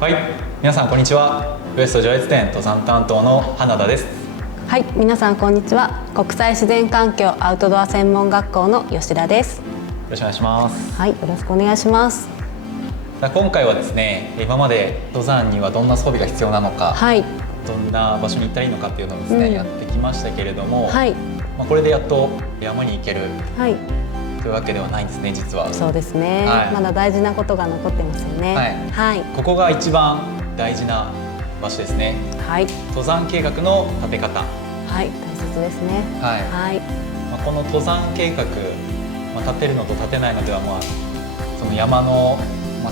はい、皆さんこんにちは。ウエスト上越店登山担当の花田です。はい、皆さんこんにちは。国際自然環境アウトドア専門学校の吉田です。よろしくお願いします。はい、よろしくお願いします。今回はですね、今まで登山にはどんな装備が必要なのか、はい、どんな場所に行ったらいいのかっていうのをですね、やってきましたけれども、はい、これでやっと山に行ける、はい、というわけではないんですね、実は。そうですね、はい、まだ大事なことが残ってますよね。はい、はい、ここが一番大事な場所ですね。はい、登山計画の立て方。はい、大切ですね。はい、はい、この登山計画、立てるのと立てないのでは、その山の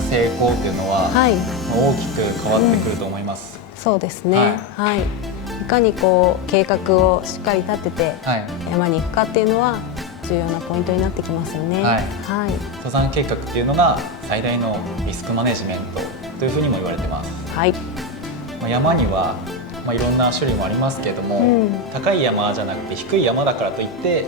成功っていうのは、はい、大きく変わってくると思います。そうですね。はい、いかにこう計画をしっかり立てて山に行くかっていうのは重要なポイントになってきますよね。はい、はい、登山計画っていうのが最大のリスクマネジメントというふうにも言われてます。はい、山にはいろんな種類もありますけれども、高い山じゃなくて低い山だからといって、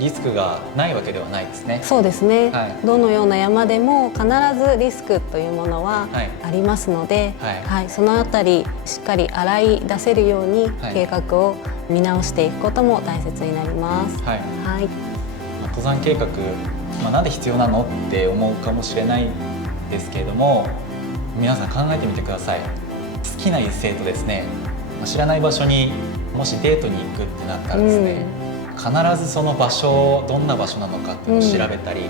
リスクがないわけではないですね。そうですね、はい、どのような山でも必ずリスクというものはありますので、そのあたりしっかり洗い出せるように計画を見直していくことも大切になります。はいはい、登山計画、なんで必要なのって思うかもしれないですけれども、皆さん考えてみてください。好きな異性とですね、知らない場所にもしデートに行くってなったらですね、必ずその場所、どんな場所なのかっていうのを調べたり、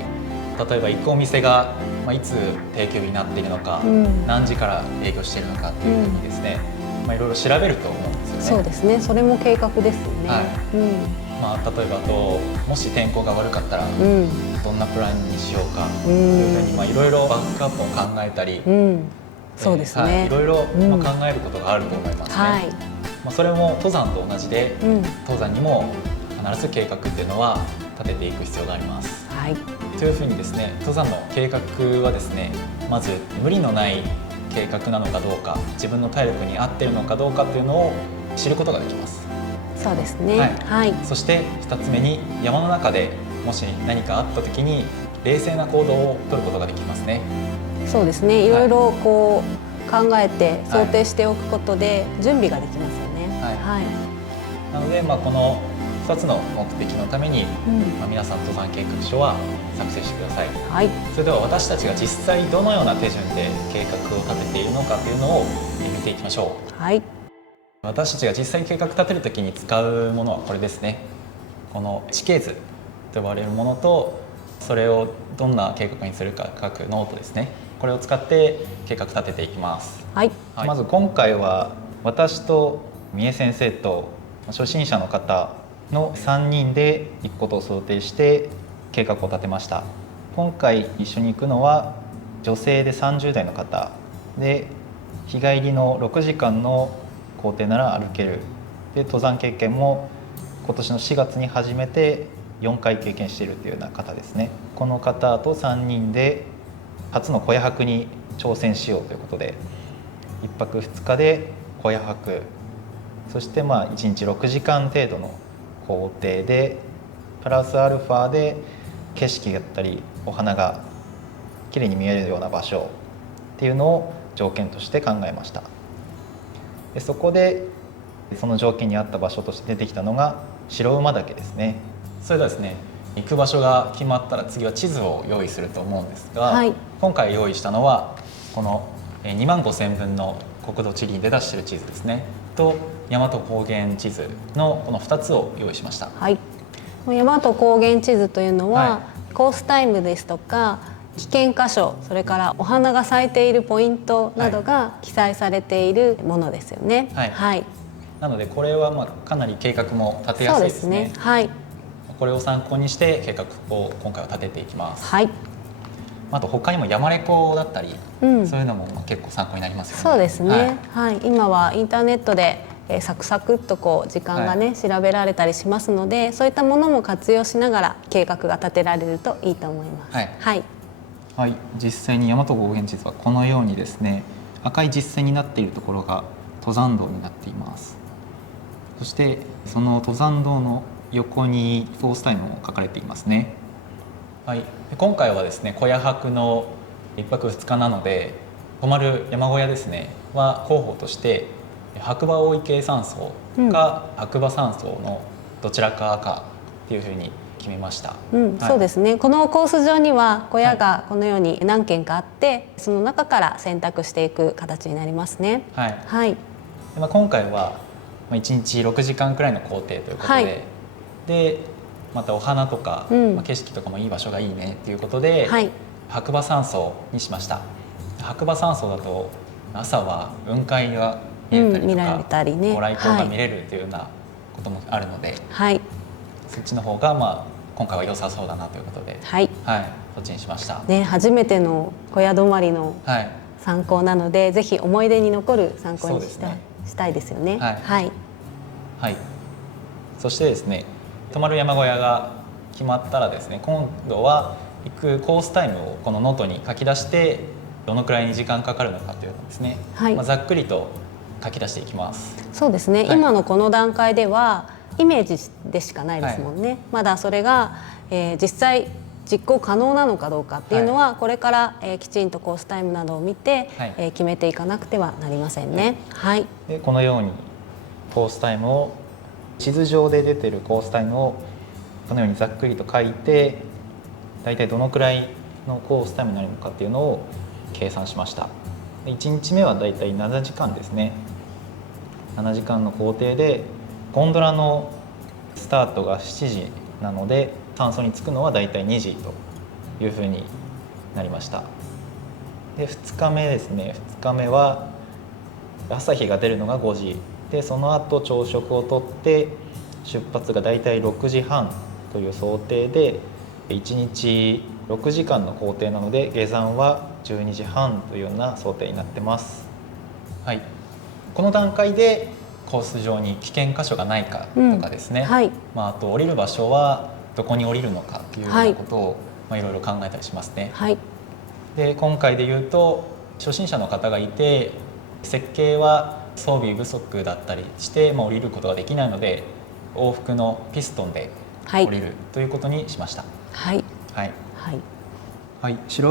例えば行くお店がいつ定休日になっているのか、何時から営業しているのかっていうふうにですね、いろいろ調べると思うんですよね。そうですね、それも計画ですよね。はい、例えばもし天候が悪かったらどんなプランにしようかというふうにいろいろバックアップを考えたり、そうですね、いろいろ考えることがあると思いますね。はい、それも登山と同じで、登山にも必ず計画っていうのは立てていく必要があります。はい、というふうにですね、登山の計画はですね、まず無理のない計画なのかどうか、自分の体力に合っているのかどうかっていうのを知ることができます。そうですね。はい。そして2つ目に、山の中でもし何かあった時に冷静な行動を取ることができますね。そうですね。いろいろこう考えて想定しておくことで準備ができますよね。はい。なのでこの2つの目的のために、皆さん登山計画書は作成してください。はい。それでは私たちが実際どのような手順で計画を立てているのかというのを見ていきましょう。はい。私たちが実際に計画立てるときに使うものはこれですね。この地形図と呼ばれるものと、それをどんな計画にするか書くノートですね。これを使って計画立てていきます。はい。まず今回は私と三重先生と初心者の方の3人で行くことを想定して計画を立てました。今回一緒に行くのは女性で30代の方で、日帰りの6時間の行程なら歩ける。で、登山経験も今年の4月に始めて4回経験しているというような方ですね。この方と3人で初の小屋泊に挑戦しようということで、1泊2日で小屋泊、そして1日6時間程度の行程でプラスアルファで景色だったりお花がきれいに見えるような場所っていうのを条件として考えました。でそこでその条件に合った場所として出てきたのが白馬岳ですね。それではですね、行く場所が決まったら次は地図を用意すると思うんですが、今回用意したのはこの2万5,000分の国土地理に出している地図ですねと大和高原地図のこの2つを用意しました。はい、大和高原地図というのは、コースタイムですとか危険箇所、それからお花が咲いているポイントなどが記載されているものですよね。はい。なのでこれはかなり計画も立てやすいですね。そうですね。はい。これを参考にして計画を今回は立てていきます。はい。あと他にも山レコだったり、そういうのも結構参考になりますよね。そうですね。はい。今はインターネットでサクサクっと時間がね、調べられたりしますので、そういったものも活用しながら計画が立てられるといいと思います。はい。はい。はい、実際に大和高原地図はこのようにですね、赤い実線になっているところが登山道になっています。そしてその登山道の横にコースタイムも書かれていますね。はい、今回はですね小屋泊の1泊2日なので泊まる山小屋ですねは候補として白馬大池山荘か白馬山荘のどちらかっていうふうに決めました。そうですね。このコース上には小屋がこのように何軒かあって、その中から選択していく形になりますね。今回は1日6時間くらいの行程ということで、でまたお花とか、景色とかもいい場所がいいねっていうことで、白馬山荘にしました。白馬山荘だと朝は雲海が見られたりとか、ご来光が見れるというようなこともあるので、そっちの方が今回は良さそうだなということで、そっちにしました。初めての小屋泊まりの参考なので、ぜひ思い出に残る参考にしたいですよね。そしてですね、泊まる山小屋が決まったらですね、今度は行くコースタイムをこのノートに書き出して、どのくらいに時間かかるのかというのをですね、ざっくりと書き出していきます。そうですね、今のこの段階ではイメージでしかないですもんね。まだそれが、実際実行可能なのかどうかっていうのは、これから、きちんとコースタイムなどを見て、決めていかなくてはなりませんね。でこのようにコースタイムを地図上で出てるコースタイムをこのようにざっくりと書いて、だいたいどのくらいのコースタイムになるのかっていうのを計算しました。1日目はだいたい7時間ですね。7時間の行程で、ゴンドラのスタートが7時なので、山荘に着くのはだいたい2時というふうになりました。で2日目ですね。2日目は朝日が出るのが5時で、その後朝食をとって出発がだいたい6時半という想定で、1日6時間の行程なので、下山は12時半というような想定になってます。この段階でコース上に危険箇所がないかとかですね、あと降りる場所はどこに降りるのかというようなことを、いろいろ考えたりしますね。で今回で言うと、初心者の方がいて設計は装備不足だったりして、降りることができないので、往復のピストンで降りるということにしました。白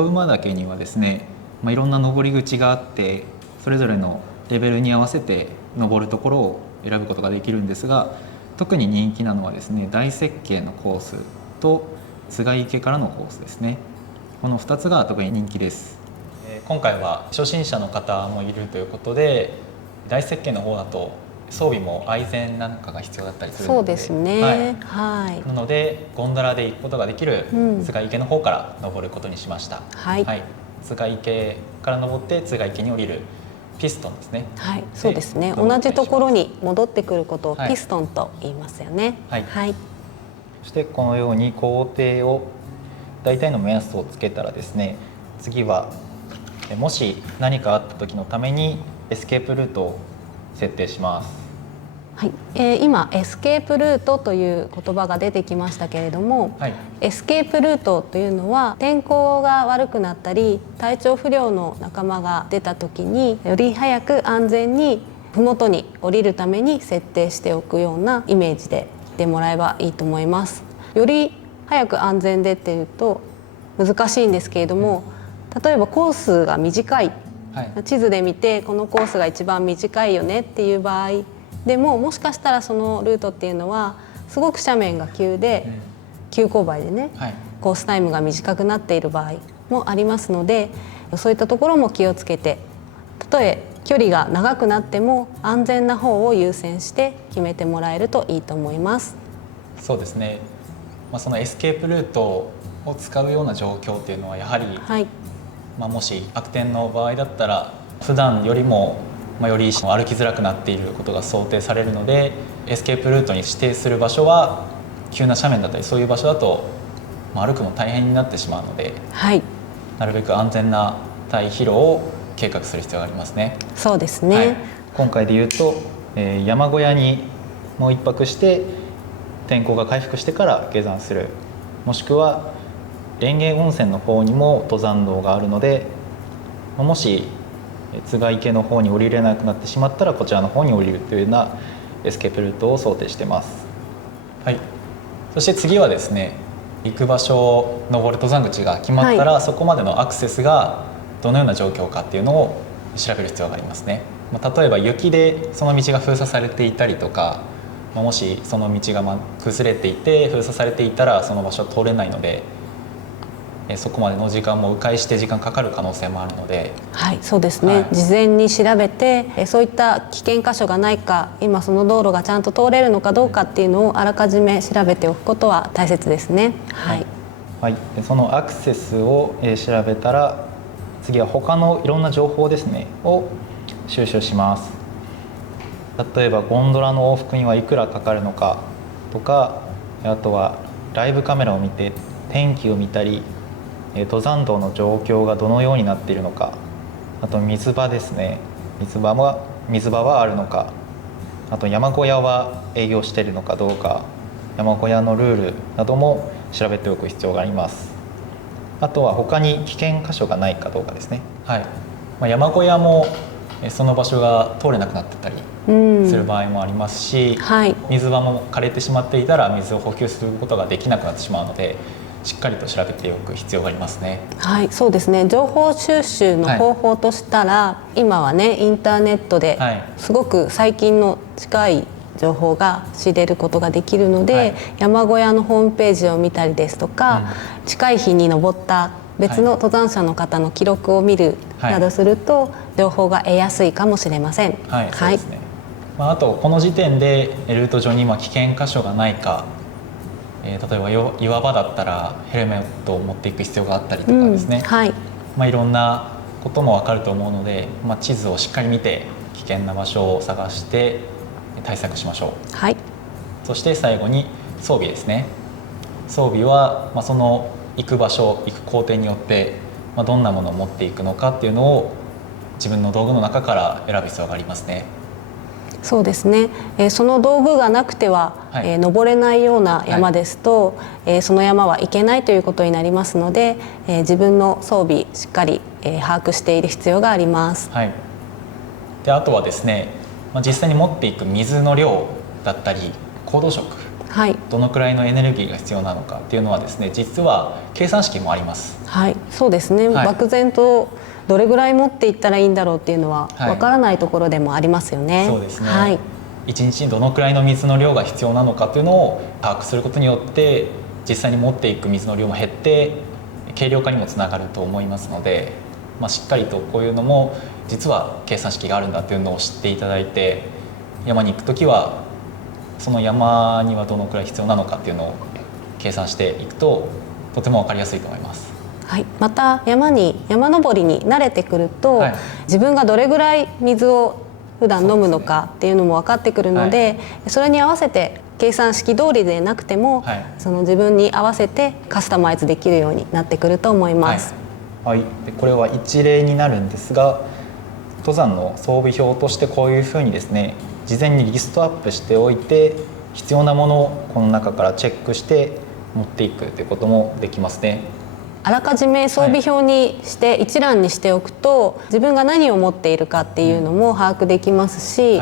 馬岳にはですね、いろんな登り口があって、それぞれのレベルに合わせて登るところを選ぶことができるんですが、特に人気なのはですね、大雪渓のコースと栂池からのコースですね。この2つが特に人気です。今回は初心者の方もいるということで、大雪渓の方だと装備もアイゼンなんかが必要だったりするので、そうですね、なのでゴンドラで行くことができる栂池の方から登ることにしました。栂池から登って栂池に降りるピストンですね。そうですね。同じところに戻ってくることをピストンと言いますよね。そしてこのように工程を大体の目安をつけたらですね、次はもし何かあった時のためにエスケープルートを設定します。今エスケープルートという言葉が出てきましたけれども、エスケープルートというのは天候が悪くなったり体調不良の仲間が出た時により早く安全に麓に降りるために設定しておくようなイメージで来てもらえばいいと思います。より早く安全でっていうと難しいんですけれども、例えばコースが短い、地図で見てこのコースが一番短いよねっていう場合でも、もしかしたらそのルートっていうのはすごく斜面が急で、急勾配でね、コースタイムが短くなっている場合もありますので、そういったところも気をつけて、たとえ距離が長くなっても安全な方を優先して決めてもらえるといいと思います。そうですね、そのエスケープルートを使うような状況っていうのはやはり、もし悪天の場合だったら普段よりもより歩きづらくなっていることが想定されるので、エスケープルートに指定する場所は急な斜面だったりそういう場所だと歩くの大変になってしまうので、なるべく安全な退避路を計画する必要がありますね。そうですね、今回でいうと、山小屋にもう一泊して天候が回復してから下山する、もしくは蓮華温泉の方にも登山道があるので、もし栂池の方に降りれなくなってしまったらこちらの方に降りるというようなエスケープルートを想定しています。そして次はですね、行く場所、登る登山口が決まったら、そこまでのアクセスがどのような状況かっていうのを調べる必要がありますね。例えば雪でその道が封鎖されていたりとか、もしその道が崩れていて封鎖されていたらその場所は通れないので、そこまでの時間も迂回して時間かかる可能性もあるので、はい、そうですね、事前に調べてそういった危険箇所がないか、今その道路がちゃんと通れるのかどうかっていうのをあらかじめ調べておくことは大切ですね。はい、はい、そのアクセスを調べたら、次は他のいろんな情報ですねを収集します。例えばゴンドラの往復にはいくらかかるのかとか、あとはライブカメラを見て天気を見たり、登山道の状況がどのようになっているのか、あと水場ですね、水場はあるのか、あと山小屋は営業しているのかどうか、山小屋のルールなども調べておく必要があります。あとは他に危険箇所がないかどうかですね。はい、山小屋もその場所が通れなくなってたりする場合もありますし、はい、水場も枯れてしまっていたら水を補給することができなくなってしまうので、しっかりと調べておく必要がありますね。はい、そうですね。情報収集の方法としたら、今はねインターネットですごく最近の近い情報が仕入れることができるので、山小屋のホームページを見たりですとか、近い日に登った別の登山者の方の記録を見るなどすると、情報が得やすいかもしれません。はい、そうですね。あとこの時点でルート上に危険箇所がないか、例えば岩場だったらヘルメットを持っていく必要があったりとかですね、いろんなことも分かると思うので、地図をしっかり見て危険な場所を探して対策しましょう。はい、そして最後に装備ですね。装備は、その行く場所、行く工程によって、どんなものを持っていくのかっていうのを自分の道具の中から選ぶ必要がありますね。そうですね、その道具がなくては、登れないような山ですと、その山は行けないということになりますので、自分の装備しっかり、把握している必要があります。はい、であとはですね、実際に持っていく水の量だったり行動食、どのくらいのエネルギーが必要なのかっていうのはですね、実は計算式もあります。はい、そうですね、漠然とどれぐらい持っていったらいいんだろうっていうのはわからないところでもありますよね。そうですね、1日にどのくらいの水の量が必要なのかというのを把握することによって、実際に持っていく水の量も減って軽量化にもつながると思いますので、しっかりとこういうのも実は計算式があるんだというのを知っていただいて、山に行くときはその山にはどのくらい必要なのかっていうのを計算していくととても分かりやすいと思います。はい、また山登りに慣れてくると、自分がどれぐらい水を普段飲むのかっていうのも分かってくるので、それに合わせて計算式通りでなくても、その自分に合わせてカスタマイズできるようになってくると思います。はい、でこれは一例になるんですが、登山の装備表としてこういうふうにですね、事前にリストアップしておいて、必要なものをこの中からチェックして持っていくということもできますね。あらかじめ装備表にして一覧にしておくと、自分が何を持っているかっていうのも把握できますし、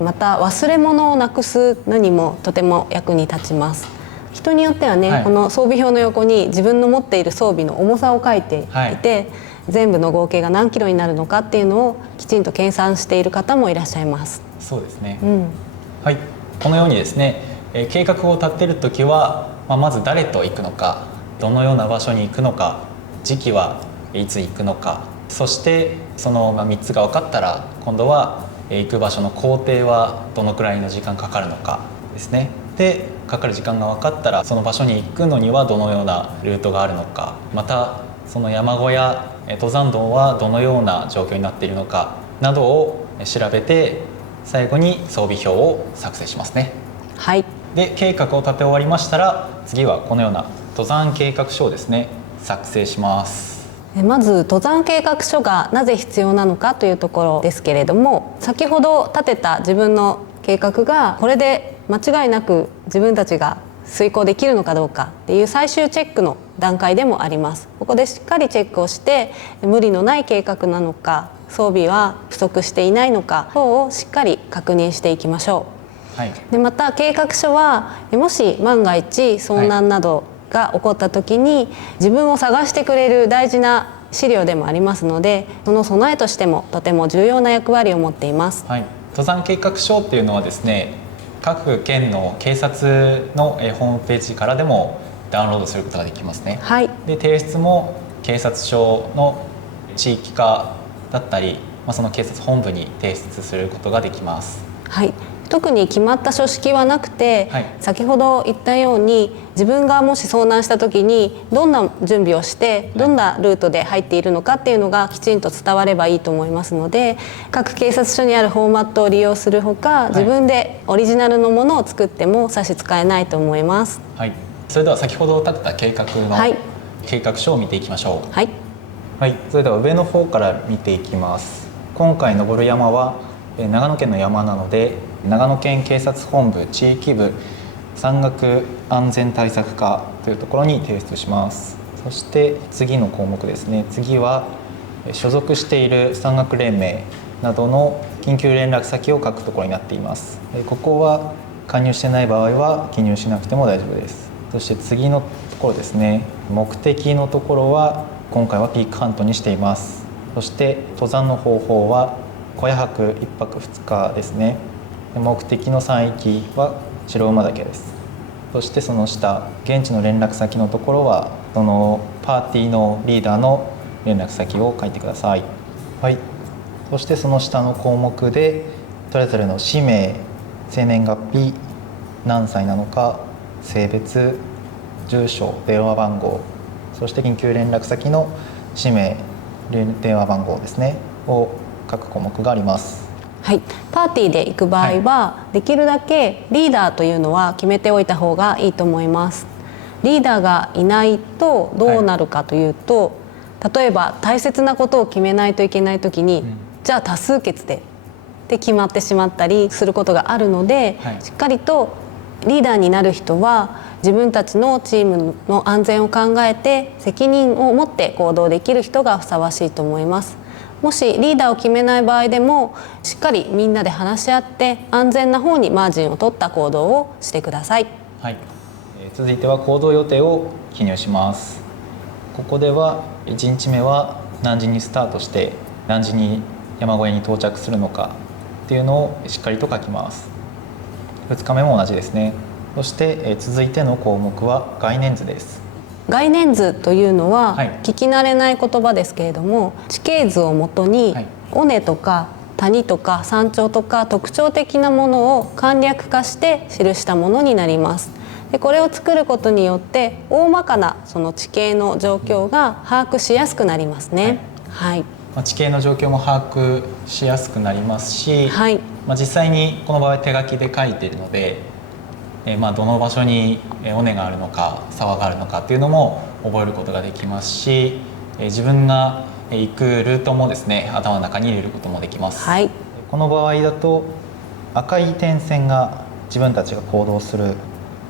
また忘れ物をなくすのにもとても役に立ちます。人によってはね、この装備表の横に自分の持っている装備の重さを書いていて、全部の合計が何キロになるのかっていうのをきちんと計算している方もいらっしゃいます。そうですね、はい、このようにですね、計画を立てるときは、まず誰と行くのか、どのような場所に行くのか、時期はいつ行くのか、そしてその3つが分かったら、今度は行く場所の工程はどのくらいの時間かかるのかですね。でかかる時間が分かったら、その場所に行くのにはどのようなルートがあるのか、またその山小屋、登山道はどのような状況になっているのかなどを調べて、最後に装備表を作成しますね。はい、で計画を立て終わりましたら、次はこのような登山計画書をですね、作成します。まず登山計画書がなぜ必要なのかというところですけれども、先ほど立てた自分の計画がこれで間違いなく自分たちが遂行できるのかどうかっていう最終チェックの段階でもあります。ここでしっかりチェックをして、無理のない計画なのか、装備は不足していないのか等をしっかり確認していきましょう。でまた計画書は、もし万が一遭難などが起こった時に、自分を探してくれる大事な資料でもありますので、その備えとしてもとても重要な役割を持っています。はい、登山計画書っていうのはですね、各県の警察のホームページからでもダウンロードすることができますね。はい、で提出も警察署の地域課だったり、その警察本部に提出することができます。はい、特に決まった書式はなくて、先ほど言ったように自分がもし遭難した時にどんな準備をしてどんなルートで入っているのかっていうのがきちんと伝わればいいと思いますので、各警察署にあるフォーマットを利用するほか、自分でオリジナルのものを作っても差し支えないと思います。はい、それでは先ほど立てた計画の計画書を見ていきましょう。はい、はい、それでは上の方から見ていきます。今回登る山は長野県の山なので、長野県警察本部地域部山岳安全対策課というところに提出します。そして次の項目ですね。次は所属している山岳連盟などの緊急連絡先を書くところになっています。ここは加入してない場合は記入しなくても大丈夫です。そして次のところですね。目的のところは今回はピークハントにしています。そして登山の方法は小屋泊1泊2日ですね。目的の山域は白馬岳です。そしてその下、現地の連絡先のところはそのパーティーのリーダーの連絡先を書いてください。はい、そしてその下の項目でそれぞれの氏名、生年月日、何歳なのか、性別、住所、電話番号、そして緊急連絡先の氏名、電話番号ですねを書く項目があります。はい、パーティーで行く場合は、できるだけリーダーというのは決めておいた方がいいと思います。リーダーがいないとどうなるかというと、例えば大切なことを決めないといけない時に、じゃあ多数決でって決まってしまったりすることがあるので、しっかりとリーダーになる人は自分たちのチームの安全を考えて責任を持って行動できる人がふさわしいと思います。もしリーダーを決めない場合でも、しっかりみんなで話し合って安全な方にマージンを取った行動をしてください。はい、続いては行動予定を記入します。ここでは1日目は何時にスタートして何時に山小屋に到着するのかっていうのをしっかりと書きます。2日目も同じですね。そして続いての項目は概念図です。概念図というのは、聞き慣れない言葉ですけれども、地形図をもとに、尾根とか谷とか山頂とか特徴的なものを簡略化して記したものになります。でこれを作ることによって大まかなその地形の状況が把握しやすくなりますね。はい、地形の状況も把握しやすくなりますし、実際にこの場合手書きで書いているので、どの場所に尾根があるのか沢があるのかっていうのも覚えることができますし、自分が行くルートもですね、頭の中に入れることもできます。この場合だと赤い点線が自分たちが行動する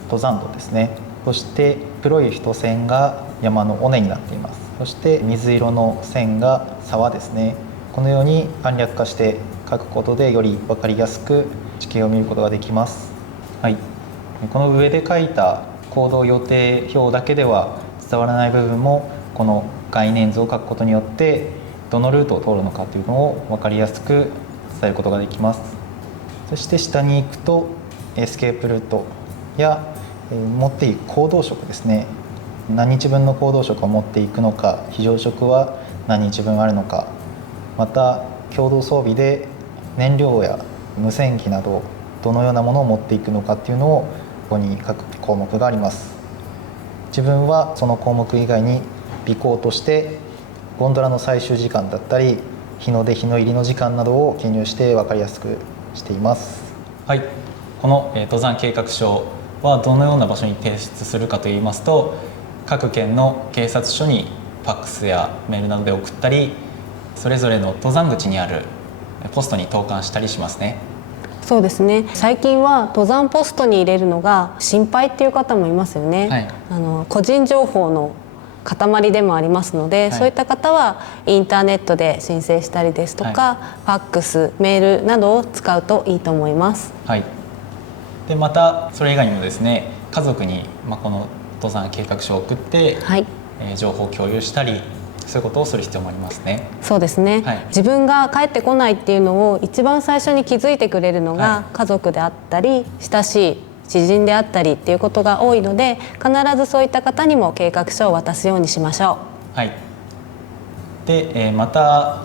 登山道ですね。そして黒い太線が山の尾根になっています。そして水色の線が沢ですね。このように簡略化して書くことでより分かりやすく地形を見ることができます。はい、この上で書いた行動予定表だけでは伝わらない部分も、この概念図を書くことによってどのルートを通るのかというのを分かりやすく伝えることができます。そして下に行くとエスケープルートや持っていく行動食ですね。何日分の行動食を持っていくのか、非常食は何日分あるのか、また共同装備で燃料や無線機などどのようなものを持っていくのかっていうのをここに書く項目があります。自分はその項目以外に尾行としてゴンドラの最終時間だったり日の出日の入りの時間などを記入して分かりやすくしています。はい、この登山計画書はどのような場所に提出するかといいますと、各県の警察署にファックスやメールなどで送ったり、それぞれの登山口にあるポストに投函したりしますね。そうですね。最近は登山ポストに入れるのが心配っていう方もいますよね。個人情報の塊でもありますので、そういった方はインターネットで申請したりですとか、ファックス、メールなどを使うといいと思います。でまたそれ以外にもですね、家族にこの登山計画書を送って、情報を共有したり、そういうことをする必要もありますね。そうですね、はい、自分が帰ってこないっていうのを一番最初に気づいてくれるのが家族であったり、親しい知人であったりっていうことが多いので、必ずそういった方にも計画書を渡すようにしましょう。はい。で、また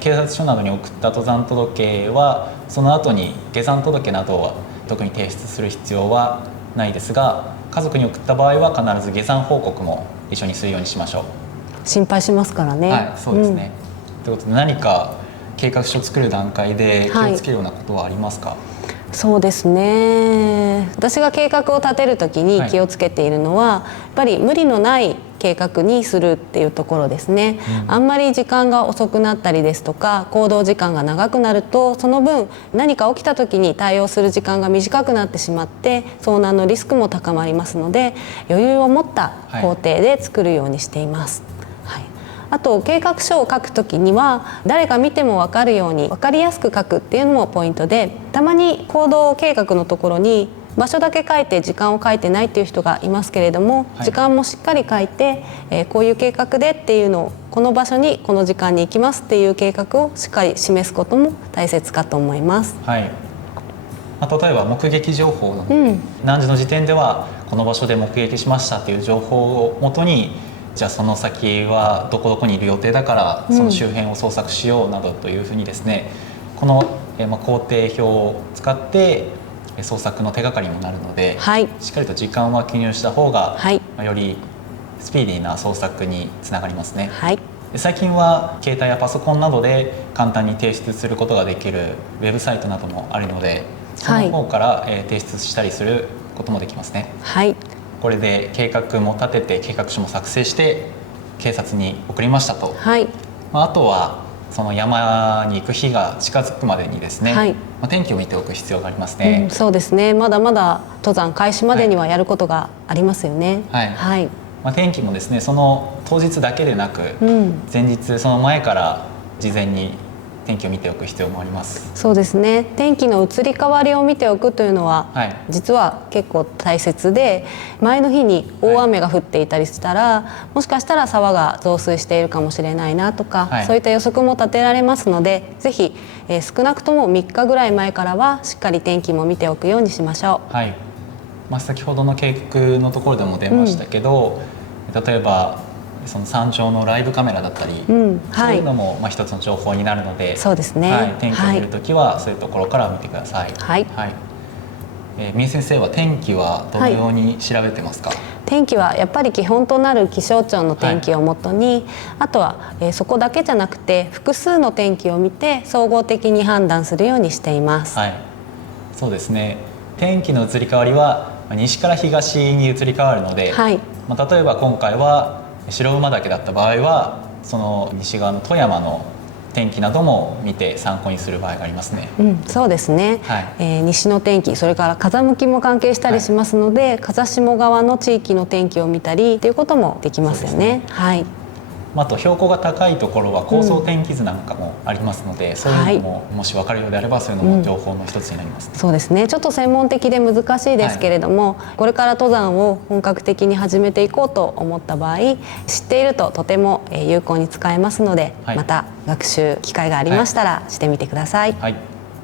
警察署などに送った登山届はその後に下山届などは特に提出する必要はないですが、家族に送った場合は必ず下山報告も一緒にするようにしましょう。心配しますからね。はい、そうですね。ということで、何か計画書を作る段階で気をつけるようなことはありますか？そうですね、私が計画を立てるときに気をつけているのは、やっぱり無理のない計画にするっていうところですね。あんまり時間が遅くなったりですとか、行動時間が長くなると、その分何か起きた時に対応する時間が短くなってしまって遭難のリスクも高まりますので、余裕を持った工程で作るようにしています。あと計画書を書くときには誰が見ても分かるように分かりやすく書くっていうのもポイントで、たまに行動計画のところに場所だけ書いて時間を書いてないっていう人がいますけれども、時間もしっかり書いて、こういう計画でっていうのを、この場所にこの時間に行きますっていう計画をしっかり示すことも大切かと思います。はい。例えば目撃情報の、何時の時点ではこの場所で目撃しましたっていう情報をもとに、じゃあその先はどこどこにいる予定だからその周辺を捜索しようなどというふうにですね、この工程表を使って捜索の手がかりにもなるので、はい、しっかりと時間は記入した方が、はい、よりスピーディーな捜索につながりますね。はい、最近は携帯やパソコンなどで簡単に提出することができるウェブサイトなどもあるので、その方から提出したりすることもできますね。はい、これで計画も立てて計画書も作成して警察に送りましたと、はい、あとはその山に行く日が近づくまでにですね、はい、天気を見ておく必要がありますね。そうですね、まだまだ登山開始までにはやることがありますよね。はい、はい、天気もですね、その当日だけでなく、前日その前から事前に天気を見ておく必要もあります。そうですね、天気の移り変わりを見ておくというのは、はい、実は結構大切で、前の日に大雨が降っていたりしたら、はい、もしかしたら沢が増水しているかもしれないなとか、はい、そういった予測も立てられますので、ぜひ、少なくとも3日ぐらい前からはしっかり天気も見ておくようにしましょう。はい、先ほどの計画のところでも出ましたけど、例えばその山頂のライブカメラだったり、そういうのも一つの情報になるので、そうですね、はい、天気を見るときはそういうところから見てください。はい、はい、三重先生は天気はどのように調べてますか？天気はやっぱり基本となる気象庁の天気をもとに、あとは、そこだけじゃなくて複数の天気を見て総合的に判断するようにしています。はい、そうですね、天気の移り変わりは西から東に移り変わるので、はい、例えば今回は白馬岳だった場合はその西側の富山の天気なども見て参考にする場合がありますね。そうですね、はい、西の天気、それから風向きも関係したりしますので、はい、風下側の地域の天気を見たりということもできますよね。はい、あと標高が高いところは高層天気図なんかもありますので、そういうのももし分かるようであれば、そういうのも情報の一つになります、そうですね、ちょっと専門的で難しいですけれども、これから登山を本格的に始めていこうと思った場合、知っているととても有効に使えますので、また学習機会がありましたらしてみてください。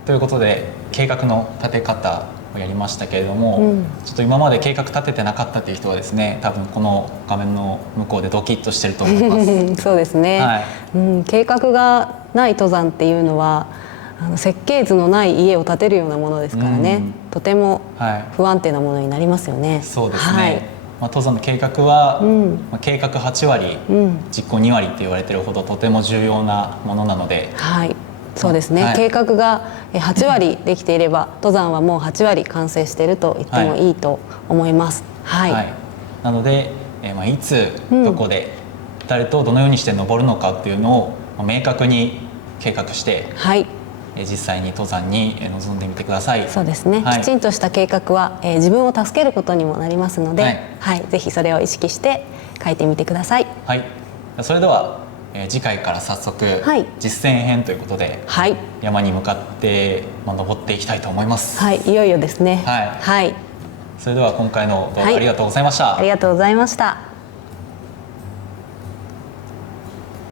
ということで計画の立て方をやりましたけれども、ちょっと今まで計画立ててなかったという人はですね、多分この画面の向こうでドキッとしてると思いますそうですね、はい、計画がない登山っていうのは設計図のない家を建てるようなものですからね、とても不安定なものになりますよね。そうですね、はい、登山の計画は、計画8割、実行2割って言われてるほどとても重要なものなので、はい、そうですね、はい、計画が8割できていれば登山はもう8割完成していると言ってもいいと思います。はいはい、なので、いつどこで誰とどのようにして登るのかっていうのを明確に計画して、はい、実際に登山に臨んでみてください。そうですね、はい、きちんとした計画は、自分を助けることにもなりますので、はいはい、ぜひそれを意識して書いてみてください。はい、それでは次回から早速、実践編ということで、はい、山に向かって、登っていきたいと思います。はい、いよいよですね。はい、はい、それでは今回の動画ありがとうございました。ありがとうございました。